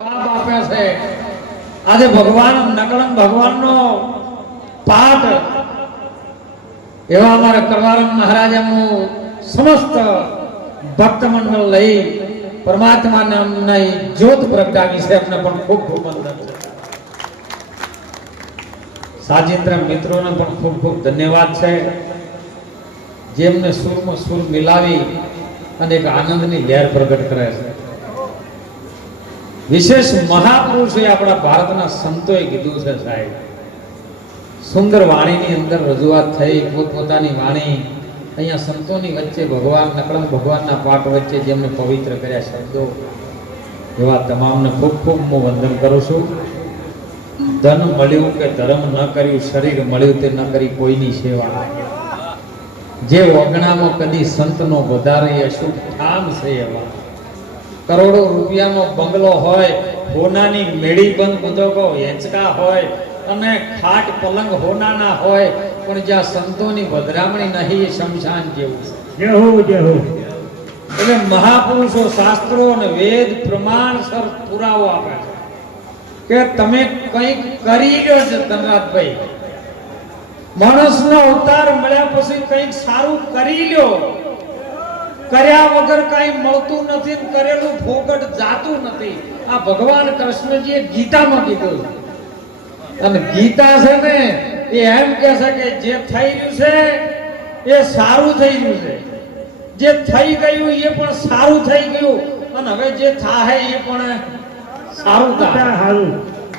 આપે છે આજે ભગવાન નકળંગ ભગવાનનો પાઠ એવા અમારા કરવારમ મહારાજાનું સમસ્ત ભક્ત મંડળ લઈ પરમાત્મા નામની જ્યોત પ્રગટાવી છે એમને પણ ખૂબ ખૂબ વંદન છે. સાજિંદ્ર મિત્રોને પણ ખૂબ ખૂબ ધન્યવાદ છે જેમને સુરમાં સુર મિલાવી અને એક આનંદની લહેર પ્રગટ કરે છે. વિશેષ મહાપુરુષે આપણા ભારતના સંતોએ કીધું છે સાહેબ, સુંદર વાણીની અંદર રજૂઆત થઈ પોતપોતાની વાણી અહીંયા સંતોની વચ્ચે ભગવાન નકળંગ ભગવાનના પાઠ વચ્ચે જેમને પવિત્ર કર્યા શબ્દો એવા તમામને ખૂબ ખૂબ હું વંદન કરું છું. ધન મળ્યું કે ધર્મ ન કર્યું, શરીર મળ્યું તે ન કરી કોઈની સેવા, જે ઓગણામાં કદી સંતનો વધારે અશુભ ઠામ છે એવા. કરોડો રૂપિયાનો બંગલો હોય, હોનાની મેળી બંધ મુદકો હેંચકા હોય અને ખાટ પલંગ હોનાના હોય, પણ જ્યાં સંતોની વધરામણી નહીં એ શમશાન જેવું છે. એટલે મહાપુરુષો શાસ્ત્રો અને વેદ પ્રમાણસર પુરાવો આપે છે કે તમે કંઈક કરી લ્યો છે. ધનરાજભાઈ, માણસનો અવતાર મળ્યા પછી કંઈક સારું કરી લ્યો. કર્યા વગર કઈ મળતું નથી, કરેલું ફોકટ જાતું નથી. આ ભગવાન કૃષ્ણજીએ ગીતામાં કીધું છે. અને ગીતા છે ને એ એમ કહે છે કે જે થઈ રહ્યું છે એ સારું થઈ રહ્યું છે, જે થઈ ગયું એ પણ સારું થઈ ગયું, અને હવે જે થાય એ પણ સારું થાય.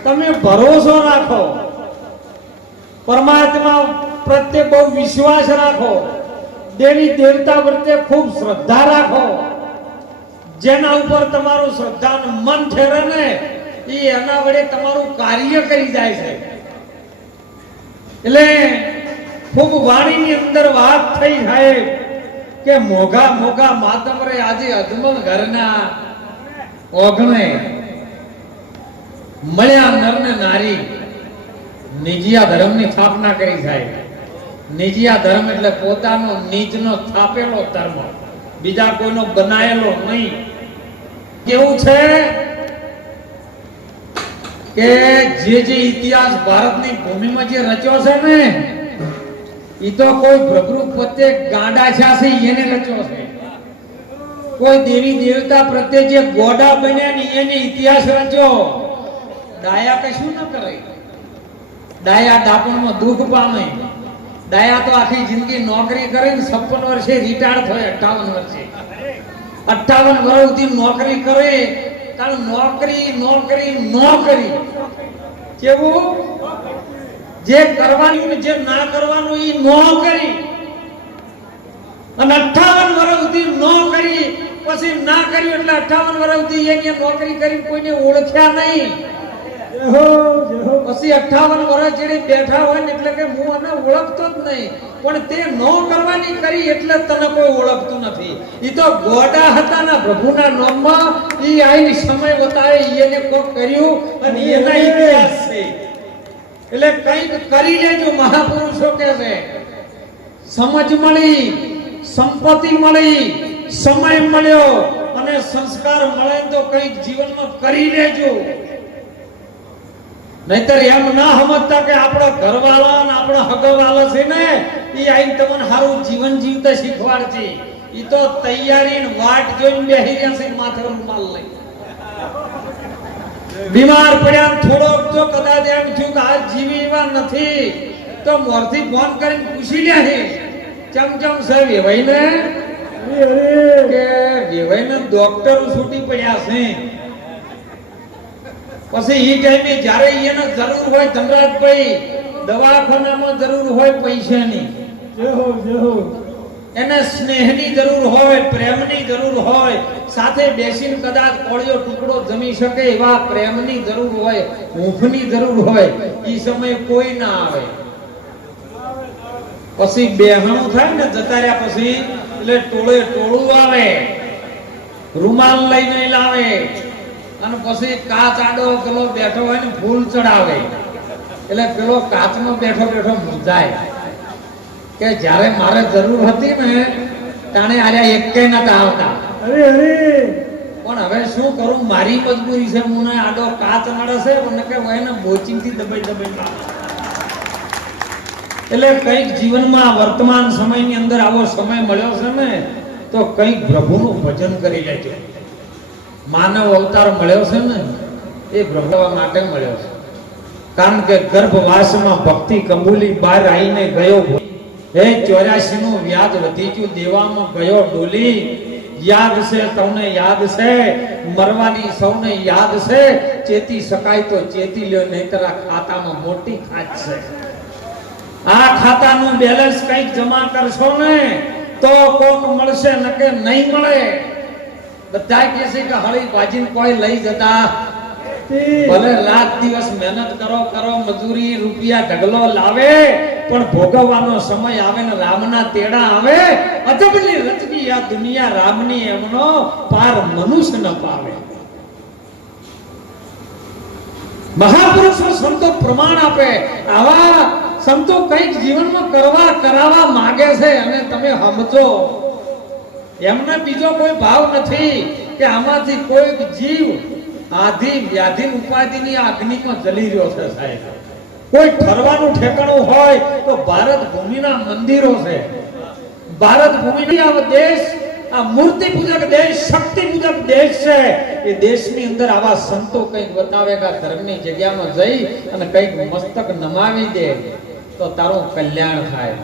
તમે ભરોસો રાખો, પરમાત્મા પ્રત્યે બહુ વિશ્વાસ રાખો, દેવી દેવતા પ્રત્યે ખૂબ શ્રદ્ધા રાખો. જેના ઉપર તમારું શ્રદ્ધાનું મન ઠેરે ને એ એના વડે તમારું કાર્ય કરી જાય છે. એટલે ખૂબ વાણીની અંદર વાત થઈ થાય કે મોઘા મોઘા માતમ રે આજે અજમલ ઘરના ઓગણે મળ્યા નર ને નારી. નિજિયા ધર્મની સ્થાપના કરી થાય. નિજિયા ધર્મ એટલે પોતાનો નીચનો થાપેલો ધર્મ, બીજા કોઈનો બનાયેલો નહીં. કેવું છે કે જે ઇતિહાસ ભારતની ભૂમિમાં જે રચ્યો છે ને એ તો કોઈ પ્રભુ પ્રત્યે ગાંડા છે એને રચ્યો છે. કોઈ દેવી દેવતા પ્રત્યે જે ગોડા બન્યા ને એને ઇતિહાસ રચ્યો. ડાયા કશું ન કરે, ડાયા ડાપણમાં દુઃખ પામે. ડાયા તો આખી જિંદગી નોકરી કરે ને 56 વર્ષે રિટાયર થાય, 58 વર્ષે 58 વર્ષ સુધી નોકરી કરે. કારણ નોકરી નોકરી નોકરી કેવું જે કરવાનું ને જે ના કરવાનું એ નોકરી. અને 58 વર્ષ સુધી નોકરી, પછી ના કર્યું એટલે 58 વર્ષ સુધી એની નોકરી કરી કોઈને ઓળખ્યા નહીં. પછી 58 વર્ષ જેને બેઠા હોય ને એટલે કે હું આને ઓળખતો જ નહીં, પણ તે નો કરવાની કરી એટલે તને કોઈ ઓળખતું નથી. એ તો ગોડા હતા ને પ્રભુના નામમાં ઈ આઈની સમય બતાવે એને કોક કર્યું અને એના ઇતિહાસ છે. એટલે કંઈક કરી લેજો. મહાપુરુષો કહે છે સમજ મળી, સંપત્તિ મળી, સમય મળ્યો અને સંસ્કાર મળે તો કંઈક જીવનમાં કરી લેજો. નહીતર એમ ના સમજતા કે આપણા ઘરવાળા અને આપણા હગવાળા છે ને એ આઈને તમને સારું જીવન જીવતા શીખવાડશે. એ તો તૈયારી વાટ જોઈને બેહી રહ્યા છે માથે રૂમાલ લઈ. બીમાર પડ્યા થોડોક જો કદાચ એમ થયું કે આ જીવી એવા નથી તો મોરથી ફોન કરીને પૂછી લે છે ચમચમ સાહેબ વેવાઈને કે વેવાઈને ડોક્ટર છૂટી પડ્યા છે. પછી એ ટાઈમે જ્યારે એને જરૂર હોય ધનરાજભાઈ, દવાખાનામાં જરૂર હોય પૈસાની, એને સ્નેહની જરૂર હોય, પ્રેમની જરૂર હોય, સાથે બેસીને કદાચ કોળિયો ટુકડો જમી શકે એવા પ્રેમની જરૂર હોય, હૂંફની જરૂર હોય, એ સમયે કોઈ ના આવે. પછી બેહણું થાય ને જતા રહ્યા પછી એટલે ટોળે ટોળું આવે, રૂમાલ લઈને લાવે અને પછી કાચ આડો પેલો બેઠો હોય ને ફૂલ ચડાવે. એટલે પેલો કાચમાં બેઠો બેઠો મૂંઝાય કે જ્યારે મારે જરૂર હતી ને તાણે આર્યા એકેય નતા આવતા. પણ હવે શું કરું મારી મજબૂરી છે મને આડો કાચ નડે છે મને કે એને બોચિંગથી દબાઈ દબાઈ એટલે કંઈક જીવનમાં વર્તમાન સમયની અંદર આવો સમય મળ્યો છે ને તો કંઈક પ્રભુનું ભજન કરી લેજો. માનવ અવતાર મળ્યો છે ને એ પ્રભુ માટે મળ્યો છે. કારણ કે ગર્ભવાસમાં ભક્તિ કબૂલી બહાર આવીને ગયો હે 84 નું વ્યાજ વધી ગયું દેવામાં ગયો ડોલી. યાદ છે તમને યાદ છે મરવાની સૌને યાદ છે ચેતી શકાય તો ચેતી લ્યો નહીતર આ ખાતામાં મોટી ખાચ છે. આ ખાતાનું બેલેન્સ કંઈક જમા કરશો ને તો કોક મળશે ન કે નહીં મળે. બધા કહે છે કે હળી બાજીને કોઈ લઈ જતા ભલે રાત દિવસ મહેનત કરો મજૂરી રૂપિયા ઢગલો લાવે પણ ભોગવવાનો સમય આવે ને રામના તેડા આવે અજબની રચની આ દુનિયા રામની એમનો પાર મનુષ્ય ન પાવે. મહાપુરુષો સંતો પ્રમાણ આપે આવા સંતો કંઈક જીવનમાં કરાવવા માંગે છે અને તમે સમજો એમને બીજો કોઈ ભાવ નથી કે આમાંથી કોઈ જીવ આધિ વ્યાધિ ઉપાધિની અગ્નિમાં જલી રહ્યો છે સાહેબ. કોઈ ઠરવાનું ઠેકાણું હોય તો ભારત ભૂમિના મંદિરો છે. ભારત ભૂમિની આ દેશ આ મૂર્તિ પૂજક દેશ શક્તિ પૂજક દેશ છે. એ દેશની અંદર આવા સંતો કંઈક બતાવે કે ધર્મની જગ્યામાં જઈ અને કંઈક મસ્તક નમાવી દે તો તારું કલ્યાણ થાય.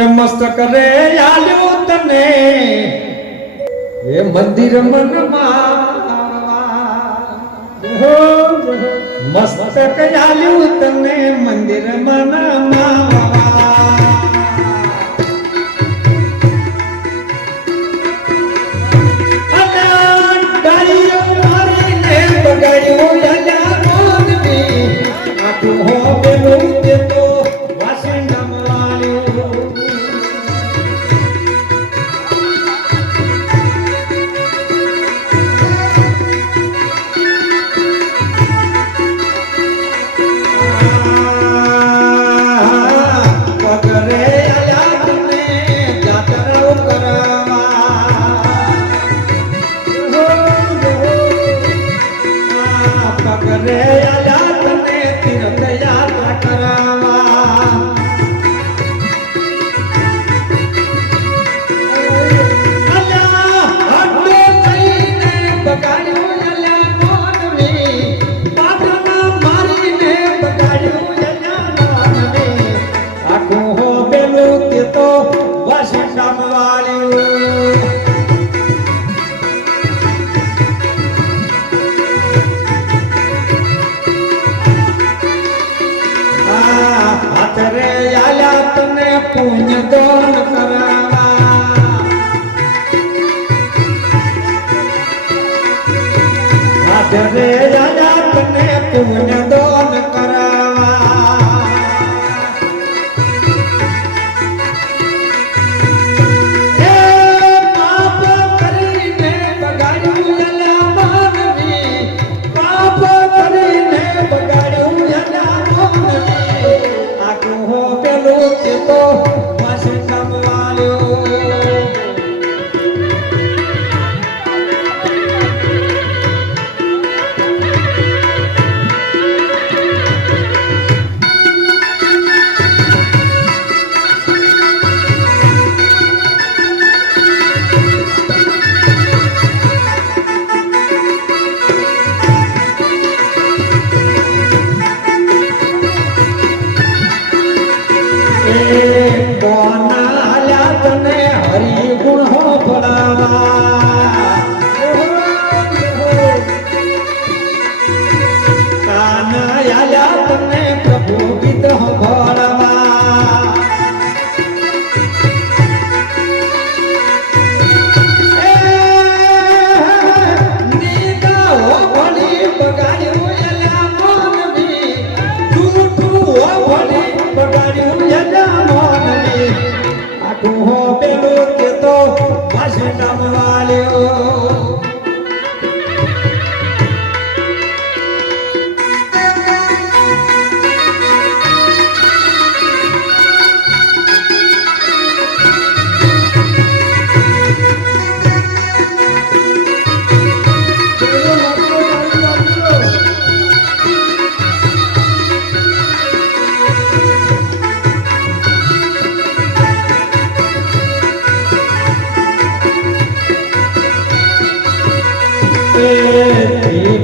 એ મસ્તક રે આલ્યું તને એ મંદિર મનમાં મસ્તક આલ્યું તને મંદિર મનમાં બગાડ્યું અલ્યા મોનવી આખું હો બેલું તે તો વાસંડમ વાળ્યું. પગરે અલ્યા તને જાતરાઓ કરવા પગરે અલ્યા તને તીર્થ યાત્રા કરાવા. અલ્યા હડો થઈને બગાડ્યું અલ્યા મોનવી પાટના મારીને બગાડ્યું અલ્યા મોનવી આખું હો પેલું તે તો વાસંડમ વાળ્યું. રે આલ્યા તને પુણ્ય દાન કરાવા રે આલ્યા તને પુણ્ય દાન કરાવા. એ પાપ કરીને બગાડ્યું અલ્યા માનવી પાપ કરીને બગાડ્યું અલ્યા માનવી આખું હો પેલું તે તો વાસંડમ વાળ્યું.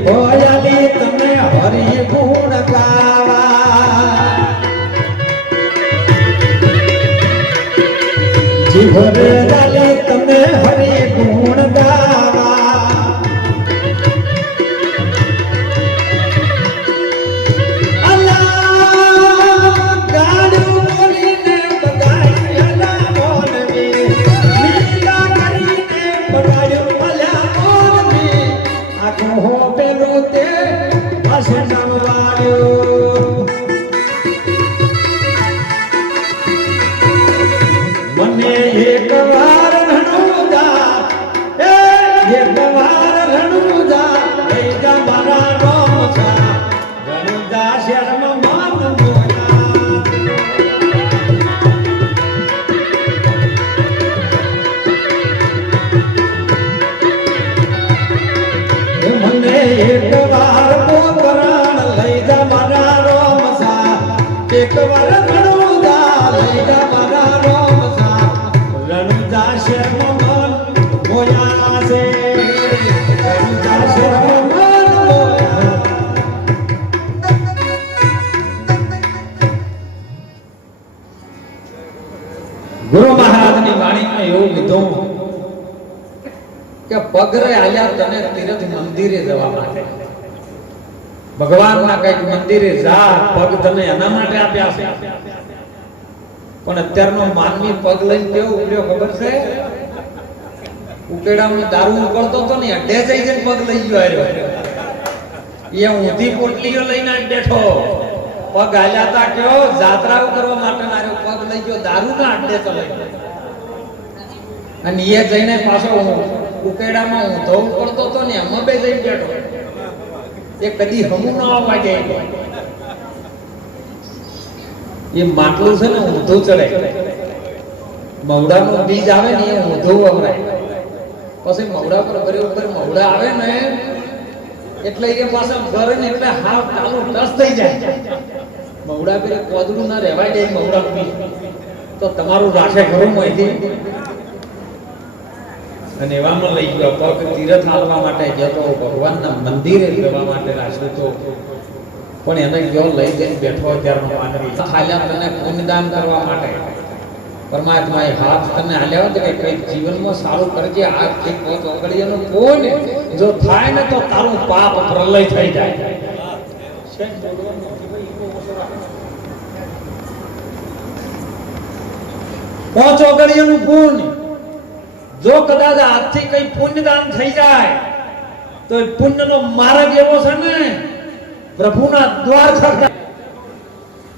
ભોયલી તમે હરિ ગુણ ગાવા જીવરે રાલી તમે હરિ ગુણ ગાવા અલા ગાડું બોલીને બગાડી અલા મોનવી લીલા કરીને બગાડ્યું અલા મોનવી આખું હો પેલું તે પાસે નવાડ્યું મને એક વાર રણુદા એક વાર રણુદા લઈ જા મારા રોમસા રણુદા શર્મ માન મોના મને એક વાર પોકરણ લઈ જા મારા રોમસા એક વાર રણુદા લઈ જા મારા રોમસા રણુદા શર્મ મન મોયા છે રણુદા શર્મ મન મોયા ગુરુ મહારાજની વાણીમાં એવું લીધું કે પગરે આયા તને તીર્થ મંદિરે જવા માટે ભગવાનના કઈક મંદિરે જા પગ તને એના માટે આપ્યા છે પણ અત્યારનો માનવી પગ લઈને કેવો ઉકળ્યો ખબર છે ઉકેડામાં દારૂ ઉકળતો તો ને અડે જઈને પગ લઈ ગયો આવ્યો એ ઊંધી પોટલીઓ લઈને બેઠો પગ હાલ્યા તા કયો જાત્રાઓ કરવા માટે નાર્યો પગ લઈ ગયો દારૂ ના અડે તો લઈ અને એ જઈને પાછો ઉકેડામાં ઊંધો ઉકળતો તો ને એમાં બે જઈને બેઠો એ કદી હમું ના આવવા જાય એ માટલું છે ને ઊંધું ચડે મવડાનું બીજ આવે ને એ ઊંધું વવરાય પછી મવડા પર બરાબર મવડા આવે ને એટલે એ પાછા ઘરે ને એટલે હાવ ચાલુ ટસ થઈ જાય મવડા પર કોદડું ના રહેવાય જાય મવડા બીજ તો તમારું રાશે ઘરું માહિતી અને એવામાં લઈ ગયો પગ તીરથ હાલવા માટે જતો ભગવાનના મંદિરે જવા માટે રાખ્યો તો પણ એને ગયો લઈ જઈને બેઠો ત્યારનો માનવી હાલ્યા તને પુણ્યદાન કરવા માટે પરમાત્માએ હાથ તને હાલ્યા હોય કે કઈ જીવનમાં સારું કરજે આ એક પોત ઓગળીનો કોઈ જો થાય ને તો તારું પાપ પ્રલય થઈ જાય પોચ ઓગળીનું પુણ્ય જો કદાચ આજથી કઈ પુણ્યદાન થઈ જાય તો એ પુણ્યનો માર્ગ એવો છે ને પ્રભુના દ્વાર ખખડાય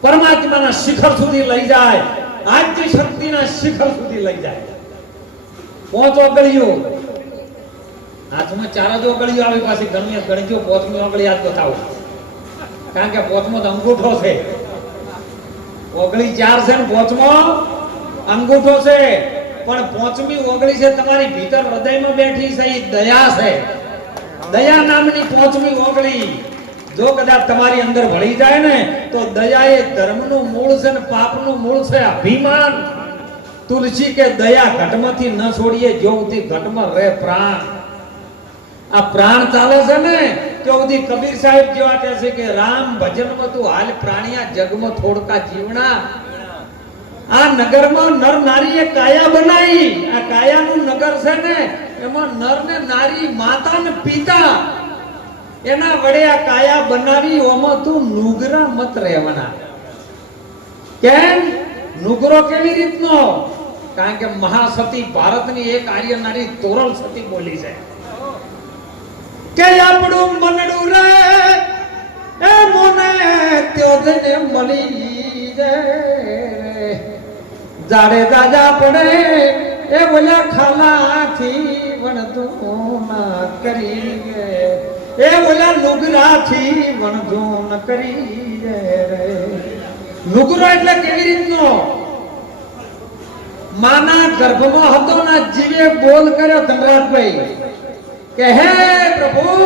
પરમાત્માના શિખર સુધી લઈ જાય આદ્ય શક્તિના શિખર સુધી લઈ જાય પોચ ઓગળીઓ હાથમાં ચાર જ ઓગળીઓ આવી પાછી ગણજો પોચમી ઓગળી હાથ બતાવો કારણ કે પોચમો તો અંગૂઠો છે ઓગળી ચાર છે ને પોચમો અંગૂઠો છે પણ પોચમી ઓગળી છે તમારી ભીતર હૃદયમાં બેઠી છે એ દયા છે દયા નામની પોચમી ઓગળી જો કદાચ તમારી અંદર ભળી જાય ને તો દયા એ ધર્મનું મૂળ છે ને પાપનું મૂળ છે અભિમાન તુલસી કે દયા ઘટમાંથી ન છોડીએ જો સુધી ઘટમાં રહે પ્રાણ આ પ્રાણ ચાલે છે ને તો સુધી કબીર સાહેબ જેવા કહે છે કે રામ ભજનમાં તું હાલ પ્રાણિયા જગમાં થોડકા જીવણા આ નગરમાં નર નારીએ કાયા બનાવી આ કાયાનું નગર છે ને એમાં નર ને નારી માતા ને પિતા એના વડે આ કાયા બનાવી ઓમાં તું નુગરા મત રહેવાના કેમ નુગરો કેવી રીતનો કારણ કે મહાસતી ભારતની એક આર્ય નારી તોરલ સતી બોલી છે કે આપણું મનડું રે એ મોને ત્યોદને મળી જાય જાડે દાદા પડે એ બોલ્યા ખાલાથી વણતો ના કરી એ બોલ્યા લુગરાથી વણતો ન કરી રે લુગરો એટલે કેવી રીતનો માના ગર્ભમાં હતો ના જીવે બોલ કર્યો ધનરાજભાઈ કે હે પ્રભુ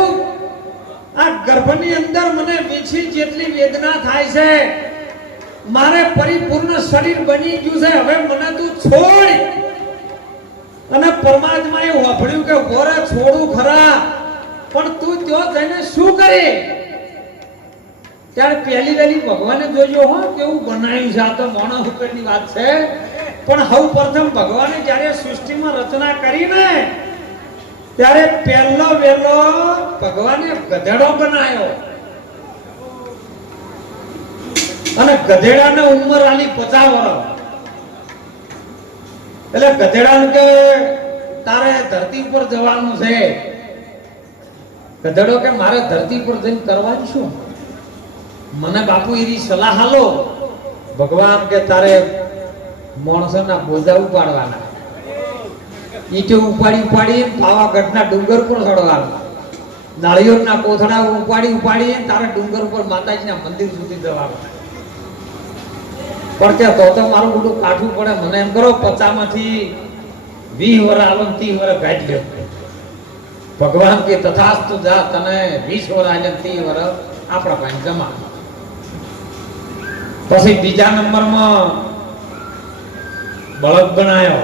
આ ગર્ભની અંદર મને વીછી જેટલી વેદના થાય છે મારે પરિપૂર્ણ શરીર બની ગયું છે હવે મને તું છોડ અને પરમાત્માએ વાપર્યું કે ઓરે છોડું ખરા પણ તું ત્યાં જઈને શું કરે? ત્યારે પહેલી વહેલી ભગવાને જોજો હો કેવું બનાવ્યું છે. આ તો માણસ ઉપરની વાત છે, પણ સૌ પ્રથમ ભગવાને જ્યારે સૃષ્ટિમાં રચના કરીને ત્યારે પહેલો વહેલો ભગવાને ગધેડો બનાવ્યો અને ગધેડાને ઉંમર આલી 50 વર્ષ. એટલે ગધેડાને કે તારે ધરતી પર જવાનું છે. ગધેડો કે મારે ધરતી પર જઈને કરવાનું શું? મને બાપુ એની સલાહ હાલો. ભગવાન કે તારે માણસોના બોજા ઉપાડવાના, ઈટો ઉપાડી પાવાગઢના ડુંગર પર ચડવાનું, નાળિયેરના કોથળા ઉપાડી તારે ડુંગર ઉપર માતાજીના મંદિર સુધી જવાનું. પણ કે તો મારું બધું કાઢવું પડે. મને એમ કરો 50 માંથી 20 વર્ષ આલો 30 વર્ષ ગાઢ લ્યો. ભગવાન કે તથાસ્તુ જા, તને 20 વર્ષ આલે 30 વર્ષ આપણા પાસે જમા. પછી બીજા નંબરમાં બળદ બનાવ્યો.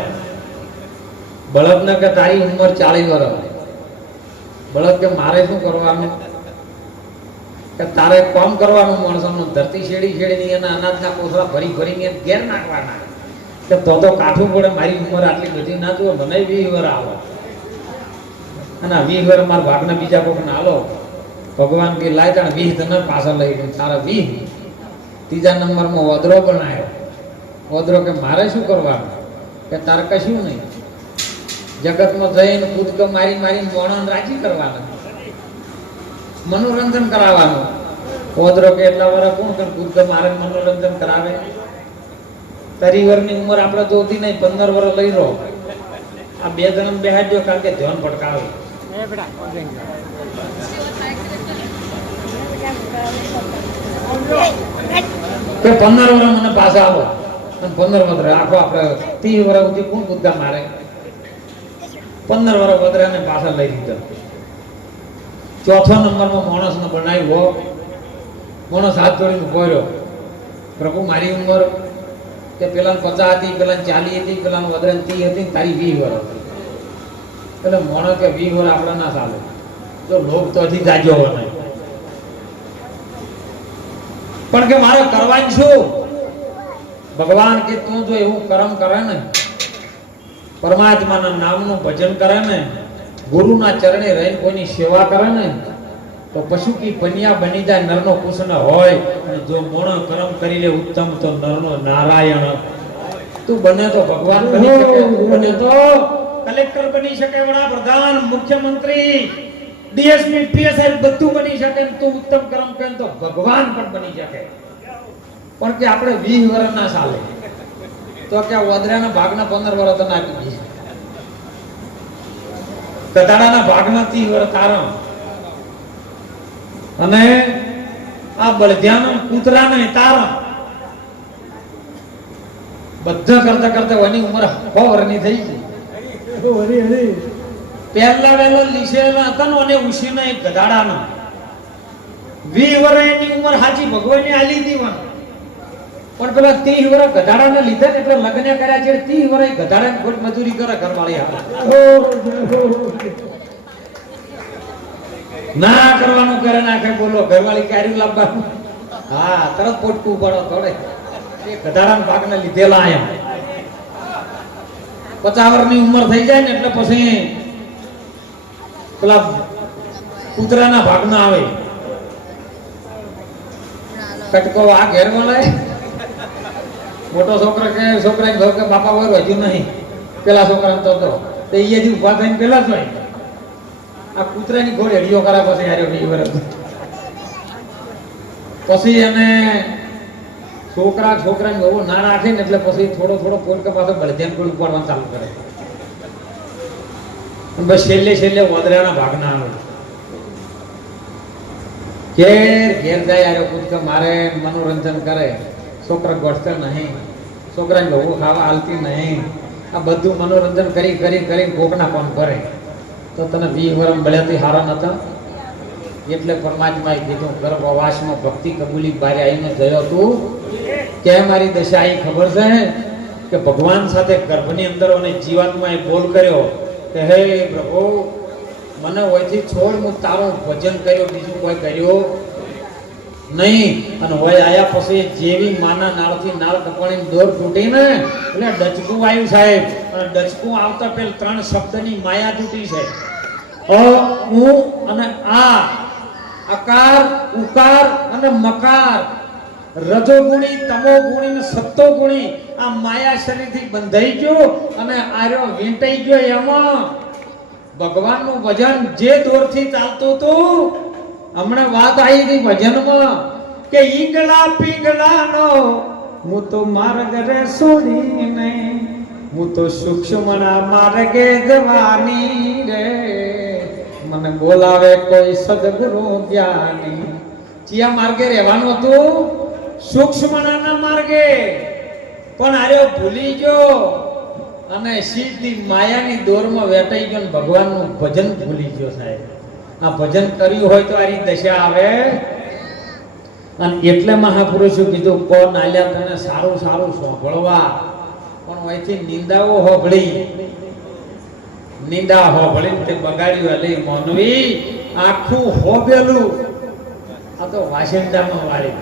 બળદને કે તારી ઉંમર 40 વર્ષ. બળદ કે મારે શું કરવાનું? કે તારે કામ કરવાનું, માણસોનું ધરતી શેડી એના અનાજના કોથળા ભરીને ઘેર નાખવાના. કે તો કાઠું પડે. મારી ઉંમર આટલી બધી ના જુઓ, મને 20 વર્ષ આવો અને 20 વર્ષ મારા ભાગને બીજા કોકને આલો. ભગવાન કે લાય તાણ 20 તને પાછળ લઈ ગયું, તારા 20. ત્રીજા નંબરમાં ઓદરો બનાવ્યો. ઓદરો કે મારે શું કરવાનું? કે તારે કશું નહીં, જગતમાં જઈને કૂદકો મારી મોણોને રાજી કરવાના, મનોરંજન કરાવવાનું. ઓદરો કે એટલા વર્ષ કોણ કર કૂદકો મારે મનોરંજન કરાવે? 30 વર્ષની ઉંમર આપણે જોતી નહીં, 15 વર્ષ લઈ રહો. આ 2 જણ બેહાડ્યો કારણ કે ધ્યાન ભટકાવે. કે 15 વર્ષ મને પાછા આવો અને 15 વર્ષ આખો આપણે 30 વર્ષ સુધી કોણ કૂદકા મારે? 15 વર્ષ વધરાને પાછા લઈ લીધા. ચોથો નંબરમાં માણસને બનાવ્યો. માણસ હાથ જોડીને બોલ્યો, પ્રભુ મારી ઉંમર કે પેલા 50 હતી, પેલા 40 હતી, પેલા વધરાને 30 હતી, તારી 20 વર્ષ હતી. એટલે માણસ કે 20 વર્ષ આપણે ના ચાલે, તો લોક તો હજી જાજો નહીં. પણ કે મારે કરવાનું શું? ભગવાન કે તું જો એવું કર્મ કરે ને, પરમાત્માના નામનું ભજન કરે ને, ગુરુના ચરણે રહીને કોઈની સેવા કરે ને, તો પશુ કી પનિયા બની જાય, નરનો કૃષ્ણ હોય. અને જો મોણો કર્મ કરી લે ઉત્તમ, તો નરનો નારાયણ. તું બને તો ભગવાન બની શકે, બને તો કલેક્ટર બની શકે, વડાપ્રધાન, મુખ્યમંત્રી, ડીએસપી, પીએસઆઈ બધું બની શકે. તું ઉત્તમ કર્મ કરે તો ભગવાન પણ બની શકે. પણ કે આપણે 20 વર્ષ ના ચાલે, તો કે ઓદરાના ભાગના 15 વર્ષ તને આપી દીધી, ગધાડાના ભાગના 30 વર્ષ તારણ, અને આ બળદિયાના કૂતરાને તારણ. બધા કરતા એની ઉંમર 100 વર્ષની થઈ ગઈ. પહેલા વહેલો લીસેલા હતા ને અને ઉછીના એક ગધાડાના 20 વર્ષ એની ઉંમર સાચી ભગવાને આલી દીધી. પણ પેલા 30 વર્ષ ગધાડાને લીધા ને એટલે લગ્ન કર્યા છે. 30 વર્ષ ગધાડાને ખોટ મજૂરી કરે ઘરવાળી આવે. ના કરવાનું કરે નાખે. બોલો ઘરવાળી ક્યારે લાવવાનું? હા, તરત પોટકું પડો થોડે. એ ગધાડાના ભાગને લીધેલા આયા 50 વર્ષની ઉંમર થઈ જાય ને એટલે પછી પેલા કૂતરાના ભાગના આવે. કટકો આ ઘેરમાં લાય. મોટો છોકરો કે છોકરાને ઘર કે બાપા વર હજુ નહીં, પેલા છોકરાને તો એ જે ઉભા થઈને પેલા જ હોય. આ કૂતરાની ઘોડી હડીઓ કરા પછી હાર્યો 20 વર્ષ. પછી એને છોકરાને બહુ ના રાખે ને એટલે પછી થોડો પોટકે પાછો બળદિયાને ગોળ ઉપાડવાનું ચાલુ કરે. બસ છેલ્લે ઓદરાના ભાગના આવે. ઘેર જાય આરે કૂદકા મારે, મનોરંજન કરે. છોકરા ગોઠતે નહીં, છોકરાને બહુ ખાવા હાલતી નહીં. આ બધું મનોરંજન કરી કોકના કામ કરે. તો તને 20 વર્ષ મળ્યાથી હારા નતા. એટલે પરમાત્માએ કીધું ગર્ભવાસમાં ભક્તિ કબૂલી બારે આવીને જયો તું કે મારી દશા આવી ખબર છે કે ભગવાન સાથે ગર્ભની અંદર અને જીવાત્માએ બોલ કર્યો કે હે પ્રભુ મને ઓયથી છોડ, હું તારું ભજન કર્યો, બીજું કોઈ કર્યો નહીં. અને હોય આયા પછી જેવી માના નાળથી નાળ કપાણીને દોર તૂટી ને એટલે ડચકું આવ્યું સાહેબ. અને ડચકું આવતા પેલ 3 શબ્દની માયા તૂટી છે. અ, ઉ અને આ, અકાર, ઉકાર અને મકાર, રજોગુણી, તમોગુણી ને સત્તોગુણી આ માયા શરીરથી બંધાઈ ગયો અને આર્યો વીંટાઈ ગયો. એમાં ભગવાનનું ભજન જે દોરથી ચાલતું હતું, હમણાં વાત આવી હતી ભજનમાં કે ઈંગલા પીંગલાનો હું તો માર્ગ રે છોડીને, હું તો સૂક્ષ્મના માર્ગે જવાની રે, મને બોલાવે કોઈ સદગુરુ જ્ઞાની. ચિયા માર્ગે રહેવાનું હતું? સૂક્ષ્મના માર્ગે. પણ આર્યો ભૂલી ગયો અને સીધી માયાની દોરમાં વેટાઈ ગયો, ભગવાનનું ભજન ભૂલી ગયો સાહેબ. આ ભજન કર્યું હોય તો આરી દશા આવે. અને એટલે મહાપુરુષો કીધું કોણ આલ્યા તને સારું સારું સાંભળવા, પણ અહીંથી નિંદાઓ હોભળી, નિંદા હોભળી તે બગાડ્યું. એટલે મોનવી આખું હોબેલું આ તો વાસિંદામાં વાળી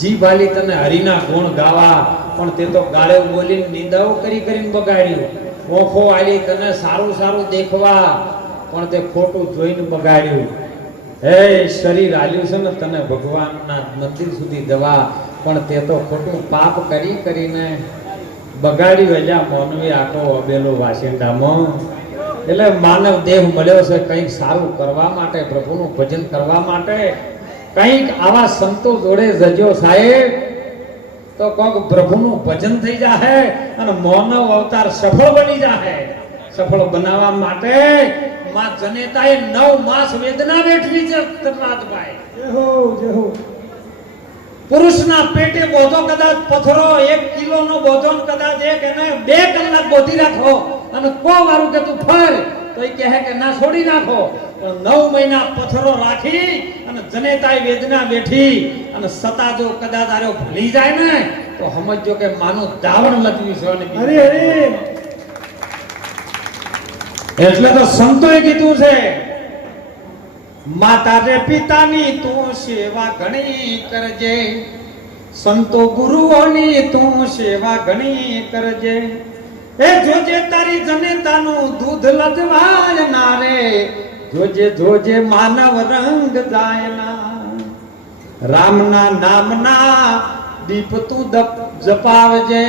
જીભ આલી તને હરિના ગુણ ગાવા, પણ તે તો ગાળે બોલીને નિંદાઓ કરી કરીને બગાડ્યું. ઓખો આલી તને સારું સારું દેખવા, પણ તે ખોટું જોઈને બગાડ્યું. હે શરીર આલ્યું છે ને તને ભગવાનના મંદિર સુધી જવા, પણ તે તો ખોટું પાપ કરી કરીને બગાડ્યું. એટલે મોનવી આખો અબેલો વાસિંદામાં. એટલે માનવ દેહ મળ્યો છે કંઈક સારું કરવા માટે, પ્રભુનું ભજન કરવા માટે. કંઈક આવા સંતો જોડે જજો સાહેબ, તો કોક પ્રભુનું ભજન થઈ જાહે અને માનવ અવતાર સફળ બની જાહે. સફળ બનાવવા માટે માં જનેતાએ 9 માસ વેદના વેઠવી છે. તરનાથભાઈ જય હો, જય હો. પુરુષના પેટે બોધો કદાચ પથરો 1 કિલોનો બોધો કદાચ એક એને 2 કલાક બોધી રાખો અને કો વારું કે તું ફર, તો એ કહે કે ના છોડી નાખો. 9 મહિના પથરો રાખી અને જનેતાએ વેદના વેઠી અને સતા જો કદાચ આર્યો ભૂલી જાય ને તો સમજો કે માનું દાવણ લટવી છે. અરે અરે એટલે તો સંતોએ કીધું છે માતા રે પિતાની તું સેવા ઘણી કરજે, સંતો ગુરુઓની તું સેવા ઘણી કરજે. એ જોજે તારી જનેતાનું દૂધ લજવાય ના રે, જોજે જોજે માનવ રંગ જાય ના. રામના નામના દીપ તું જપાવજે,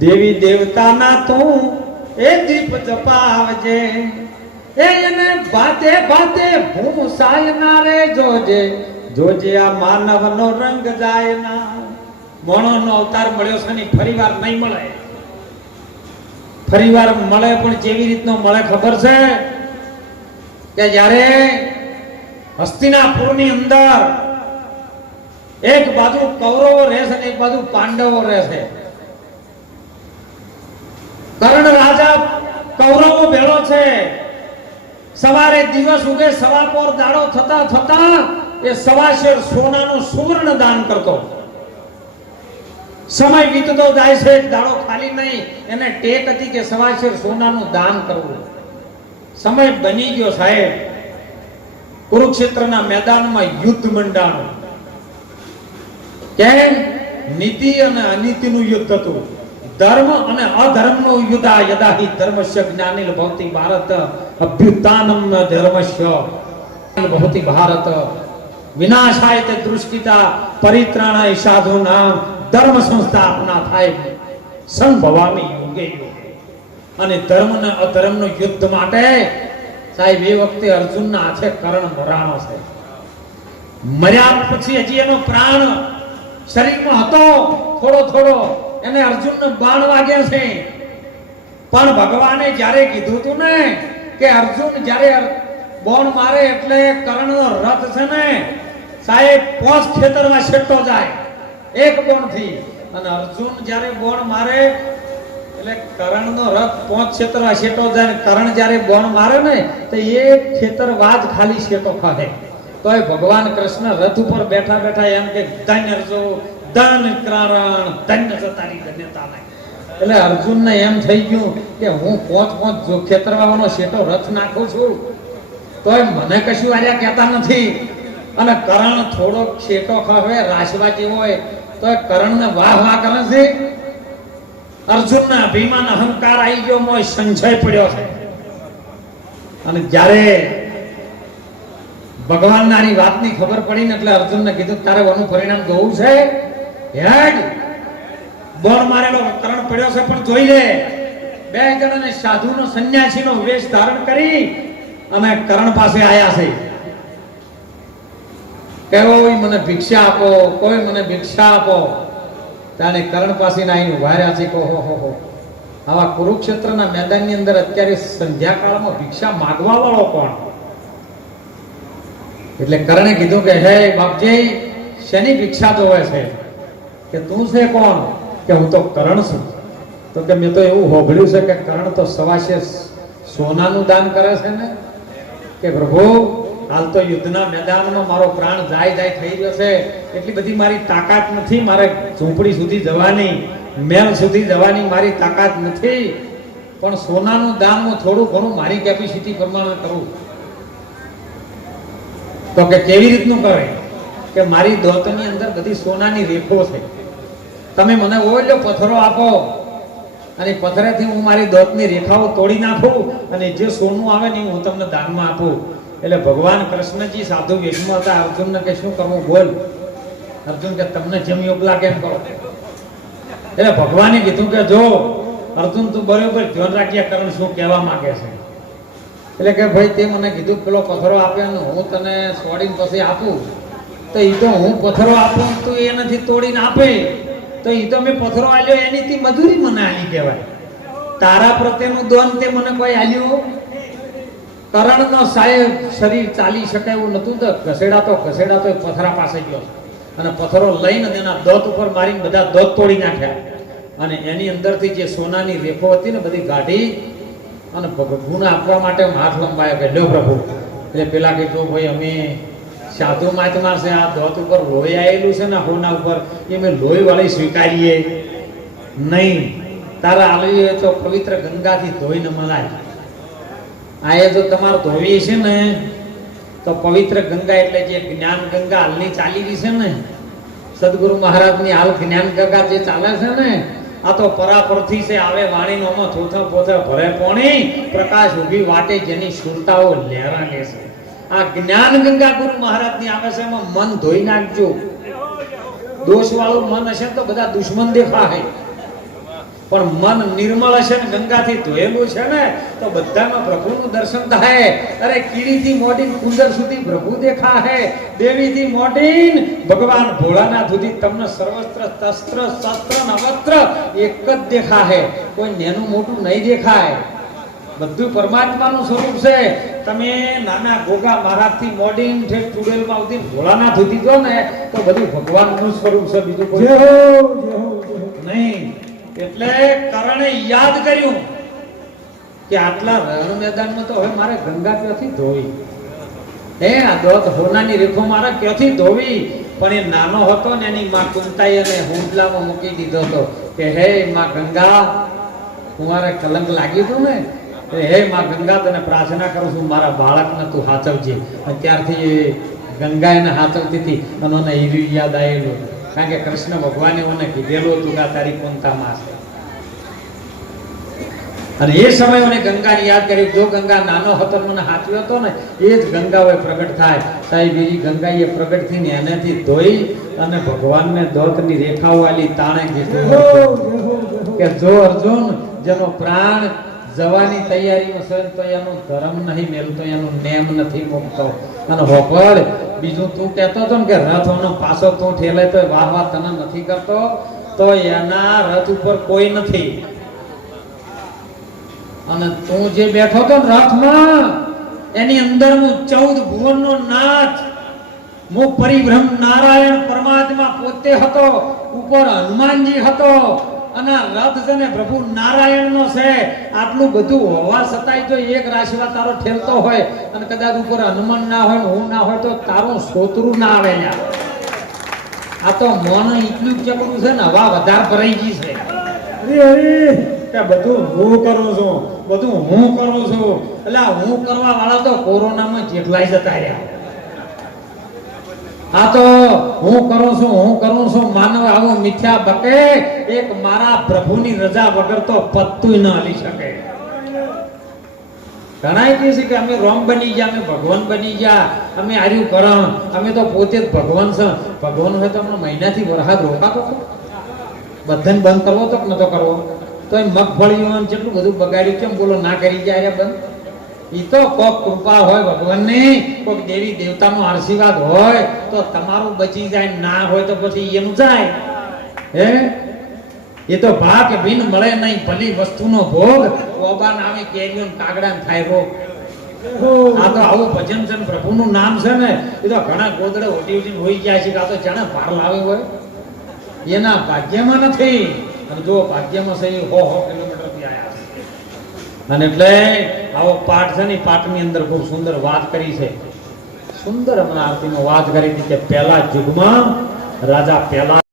દેવી દેવતાના તું એ દીપ જપાવજે. એને ભાતે ભાતે ભૂસાય ના રે, જોજે જોજે આ માનવનો રંગ જાય ના. મોણોનો અવતાર મળ્યો છે ને ફરીવાર નહીં મળે. ફરીવાર મળે પણ કેવી રીતનો મળે ખબર છે? કે જ્યારે હસ્તિનાપુરની અંદર એક બાજુ કૌરવો રહેશે ને એક બાજુ પાંડવો રહેશે. કર્ણ રાજા કૌરવો ભેળો છે. સવારે દિવસ ઉગે સવાપોર દાડો થતા થતા એ સવાશેર સોનાનું સુવર્ણ દાન કરતો. સમય વીતતો જાય છે, દાડો ખાલી નહીં. એને ટેક હતી કે સવાશેર સોનાનું દાન કરવું. સમય બની ગયો સાહેબ. કુરુક્ષેત્રના મેદાનમાં યુદ્ધ મંડાણું. કેમ? નીતિ અને અનીતિનું યુદ્ધ હતું. ધર્મ અને અધર્મનું યુદ્ધ. યદાહિ ધર્મસ્ય જ્ઞાનિલ ભવતિ ભારત અભ્યુત્થાનમ ધર્મસ્ય ભવતિ ભારત વિનાશાય તે દૃષ્ટિતા પરિત્રાણાય સાધુનામ ધર્મ સંસ્થાપના થાય સંભવામી યુગે યુગે. અને ધર્મ અને અધર્મનું યુદ્ધ માટે સાહેબ એ વખતે અર્જુનના હાથે કર્ણ મરાણો છે. મર્યા પછી હજી એનો પ્રાણ શરીરમાં હતો થોડો થોડો, એને અર્જુનને બાણ વાગ્યા છે. પણ ભગવાને જ્યારે કીધું હતું ને કે અર્જુન જ્યારે બોણ મારે એટલે કર્ણનો રથ છે ને સાહેબ 5 ખેતરમાં છેટો જાય એક બોણથી. અને અર્જુન જ્યારે બોણ મારે એટલે કર્ણનો રથ 5 ખેતરમાં છેટો જાય. કર્ણ જ્યારે બોણ મારે ને તો એ ખેતર વાજ ખાલી છેટો ખાહે. તોય ભગવાન કૃષ્ણ રથ ઉપર બેઠા બેઠા એમ કે ધન્ય જો ધન કરણ ધન્ય છે તારી ધન્યતા નહીં. એટલે અર્જુનને એમ થઈ ગયું કે હું પોત જો ખેતરવાનો શેટો રથ નાખું છું તોય મને કશું આર્યા કહેતા નથી. અને કરણ થોડો શેટો ખાવે રાશવા જેવો હોય તો કરણને વાહ વાહ કરે છે. અર્જુનના અભિમાન અહંકાર આવી ગયો, મોય સંશય પડ્યો છે. અને જ્યારે ભગવાન આની વાતની ખબર પડી ને એટલે અર્જુનને કીધું તારે આનું પરિણામ જોવું છે. હેડ બોર મારેલો કરણ પડ્યો છે પણ જોઈ લે. બે જણાને સાધુનો સંન્યાસીનો વેશ ધારણ કરી અને કરણ પાસે આયા છે. કોઈ મને ભિક્ષા આપો, કોઈ મને ભિક્ષા આપો. તાણે કરણ પાસે આવીને ઉભા રહ્યા છે. હો આવા કુરુક્ષેત્રના મેદાનની અંદર અત્યારે સંધ્યાકાળમાં ભિક્ષા માગવા વાળો કોણ? એટલે કરણે કીધું કે હે બાપજી શેની ભિક્ષા જોવે છે? કે તું છે કોણ? કે હું તો કરણ છું. તો કે મેં તો એવું હોભળ્યું છે કે કરણ તો સવાશે સોનાનું દાન કરે છે ને. કે પ્રભુ હાલ તો યુદ્ધના મેદાનમાં મારો પ્રાણ જાય થઈ રહ્યો છે, એટલી બધી મારી તાકાત નથી. મારે ઝૂંપડી સુધી જવાની, મહેલ સુધી જવાની મારી તાકાત નથી. પણ સોનાનું દાન હું થોડું ઘણું મારી કેપેસિટી પ્રમાણે કરું. તો કે કેવી રીતનું કરે? કે મારી દોતની અંદર બધી સોનાની રેખો છે. તમે મને ઓલો પથ્થરો આપો અને પથ્થરેથી હું મારી દોતની રેખાઓ તોડી નાખું અને જે સોનું આવે ને હું તમને દાનમાં આપું. એટલે ભગવાન કૃષ્ણજી સાધુ વેશમાં હતા. અર્જુનને કે શું કરવું બોલ? અર્જુન કે તમને જેમ યોગ લાગે એમ કરો. એટલે ભગવાને કીધું કે જો અર્જુન તું બરોબર ધ્યાન રાખ્યા કરણ શું કહેવા માંગે છે. એટલે કે ભાઈ તે મને કીધું પેલો પથ્થરો આપ્યો ને હું તને છોડીને પછી આપું તો એ તો હું પથ્થરો આપું તું એ નથી તોડીને આપે તો એ તો મેં પથ્થરો આલ્યો એની મજૂરી મને આલી કહેવાય. તારા પ્રત્યેનું દોન તે મને કોઈ આલ્યું? કરણનો સાહેબ શરીર ચાલી શકે એવું નતું તો ઘસેડાતો પથરા પાસે ગયો અને પથ્થરો લઈને એના દોત ઉપર મારીને બધા દોત તોડી નાખ્યા. અને એની અંદરથી જે સોનાની રેખો હતી ને બધી ગાઢી અને પ્રભુને આપવા માટે હાથ લંબાયો કે લ્યો પ્રભુ. એટલે પેલા કે જો ભાઈ અમે સાધુ મહાત્મા છે, આ દોત ઉપર લોહી આવેલું છે ને હોના ઉપર એ અમે લોહી વાળી સ્વીકારીએ નહીં. તારા આલવી તો પવિત્ર ગંગાથી ધોઈને મલાય. આ એ જો તમારે ધોવી છે ને તો પવિત્ર ગંગા એટલે જે જ્ઞાન ગંગા હાલની ચાલી રહી છે ને, સદગુરુ મહારાજની હાલ જ્ઞાન ગંગા જે ચાલે છે ને, આ તો પરાપરથી છે આવે વાણીનો માં થોથા પોથા ભરે પોણી પ્રકાશ ઉભી વાટે જેની સુરતાઓ લહેરા લે છે. આ જ્ઞાન ગંગા ગુરુ મહારાજની આવે છે. એમાં મન ધોઈ નાખજો. દોષ વાળું મન હશે તો બધા દુશ્મન દેખાય, પણ મન નિર્મળ હશે ને ગંગાથી ધોયેલું છે ને તો બધામાં પ્રભુનું દર્શન થાય. અરે કીડીથી મોડીને કુંદર સુધી પ્રભુ દેખાય, દેવીથી મોડીને ભગવાન ભોળાનાથ સુધી તમને સર્વસ્ત્ર તસ્ત્ર શસ્ત્ર નવસ્ત્ર એક જ દેખાય. કોઈ નેનું મોટું નહીં દેખાય. બધું પરમાત્માનું સ્વરૂપ છે. તમે નાના ગોગા મહારાજથી મોડીને ઠેક ચુડેલમાં સુધી ભોળાનાથ સુધી જો ને તો બધું ભગવાનનું સ્વરૂપ છે, બીજું કોઈ નહીં. એટલે કરણે યાદ કર્યું કે આટલા રણ મેદાનમાં તો હવે મારે ગંગા ક્યાંથી ધોવી? આ દોત હોનાની રેખો મારે ક્યાંથી ધોવી? પણ એ નાનો હતો ને એની માં કુંતાઈ અને હુંડલામાં મૂકી દીધો હતો કે હે માં ગંગા, મારે કલંક લાગ્યું હતું ને, હે માં ગંગા તને પ્રાર્થના કરું છું મારા બાળકને તું હાચવજે. ત્યારથી ગંગા એને હાચવતી હતી અને મને એવી યાદ આવેલું કારણ કે કૃષ્ણ ભગવાને મને કીધેલું હતું કે આ તારી કુંતામાં છે. અને એ સમયે મને ગંગાને યાદ કરી. જો ગંગા નાનો હતો મને હાથવ્યો હતો ને એ જ ગંગા હોય પ્રગટ થાય. સાહેબ બીજી ગંગા એ પ્રગટ થઈને એનેથી ધોઈ અને ભગવાનને દોતની રેખાઓ આલી તાણે કીધું કે જો અર્જુન જેનો પ્રાણ જવાની તૈયારીમાં છે તો એનું ધર્મ નહીં મેલતો, એનું નેમ નથી મૂકતો. અને હોપડ બીજું તું કહેતો હતો ને કે રથનો પાછો તું ઠેલે તો વાહ વાહ તને નથી કરતો, તો એના રથ ઉપર કોઈ નથી. અને તું જે બેઠો હતો ને રથમાં એની અંદર હું 14 ભુવનનો નાથ, હું પરિબ્રહ્મ નારાયણ પરમાત્મા પોતે હતો, ઉપર હનુમાનજી હતો અને રથ છે ને પ્રભુ નારાયણનો છે. આટલું બધું હોવા છતાંય જો એક રાશિમાં તારો ઠેલતો હોય અને કદાચ ઉપર હનુમાન ના હોય ને હું ના હોય તો તારું સોતરું ના આવે. આ તો મન એટલું ચકડું છે ને હવા વધારે ભરાઈ ગઈ છે. અરે અરે કે બધું હું કરું છું, બધું હું કરું છું. એટલે આ હું કરવા વાળા તો કોરોનામાં જેટલાય જતા રહ્યા. આ તો હું કરું છું માનવ આવું મિથ્યા બકે. એક મારા પ્રભુની રજા વગર તો પત્તું ન હલી શકે. ઘણા કહે છે કે અમે રોમ બની ગયા, અમે ભગવાન બની ગયા, અમે આર્યું કરણ, અમે તો પોતે જ ભગવાન છે. ભગવાન હોય તો હમણાં મહિનાથી વરસાદ રોકાતો હતો, બધાને બંધ કરવો તો કે નતો કરવો? તો એ મગફળીઓ જેટલું બધું બગાડ્યું, કેમ બોલો ના કરી જાય બંધ? એ તો કોક કૃપા હોય ભગવાનની, કોક દેવી દેવતાનો આશીર્વાદ હોય તો તમારું બચી જાય, ના હોય તો પછી એનું જાય. હે એ તો ભાગ ભીન મળે નહીં, ભલી વસ્તુનો ભોગ. ઓબા નામે કેરીઓ કાગડા થાય રોગ. આ તો આવું ભજન છે, પ્રભુનું નામ છે ને, એ તો ઘણા ગોદડે ઓટી ઉઠીને હોઈ ગયા છે. આ તો જાણે ભાર લાવે હોય, એના ભાગ્યમાં નથી. અને જો ભાગ્યમાં છે એ 100 કિલોમીટર થી આયા છે. અને એટલે આવો પાઠ છે ને, પાઠની અંદર ખૂબ સુંદર વાત કરી છે. સુંદર હમણાં આરતીમાં વાત કરી હતી કે પહેલા યુગમાં રાજા પહેલા